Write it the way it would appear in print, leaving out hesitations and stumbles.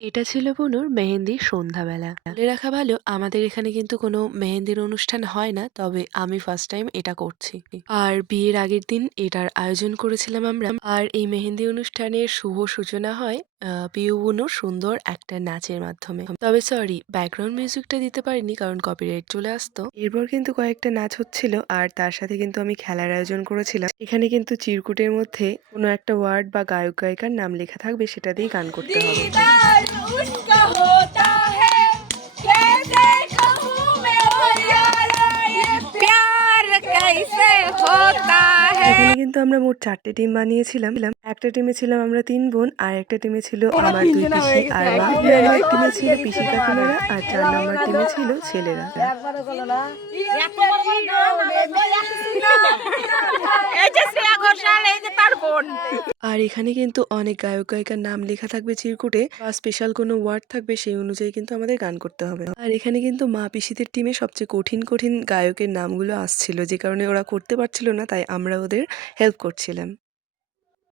এটা ছিল বুনুর মেহেন্দির সন্ধ্যাবেলা। বলে রাখা ভালো, আমাদের এখানে কিন্তু কোনো মেহেন্দির অনুষ্ঠান হয় না, তবে আমি ফার্স্ট টাইম এটা করছি। আর বিয়ের আগের দিন এটার আয়োজন করেছিলাম আমরা। আর এই মেহেন্দি অনুষ্ঠানের শুভ সূচনা হয় পিউ বুনুর সুন্দর একটা নাচের মাধ্যমে। তবে সরি, ব্যাকগ্রাউন্ড মিউজিকটা দিতে পারিনি কারণ কপিরাইট চলে আসতো। এরপর কিন্তু কয়েকটা নাচ হচ্ছিল আর তার সাথে কিন্তু আমি খেলার আয়োজন করেছিলাম। এখানে কিন্তু চিরকুটের মধ্যে কোনো একটা ওয়ার্ড বা গায়ক গায়িকার নাম লেখা থাকবে, সেটা দিয়েই গান করতে হবে। उसका होता है कैसे कहूँ मैं वो यारा ये प्यार कैसे होता है। এখানে কিন্তু আমরা মোট 4টে টিম বানিয়েছিলাম। একটা টিমে ছিলাম আমরা 3 বোন আর একটা টিমে ছিল আমার 2 পিসি আর মা। 2 নম্বর টিমে ছিল পিসি কাকিমারা আর 4 নম্বর টিমে ছিল ছেলেরা। আর এখানে কিন্তু অনেক গায়ক গায়িকার নাম লেখা থাকবে চিরকুটে বা স্পেশাল কোনো ওয়ার্ড থাকবে, সেই অনুযায়ী কিন্তু আমাদের গান করতে হবে। আর এখানে কিন্তু মা পিসিদের টিমে সবচেয়ে কঠিন কঠিন গায়কের নামগুলো আসছিল, যে কারণে ওরা করতে পারছিল না, তাই আমরা ওদের হেল্প করছিলাম।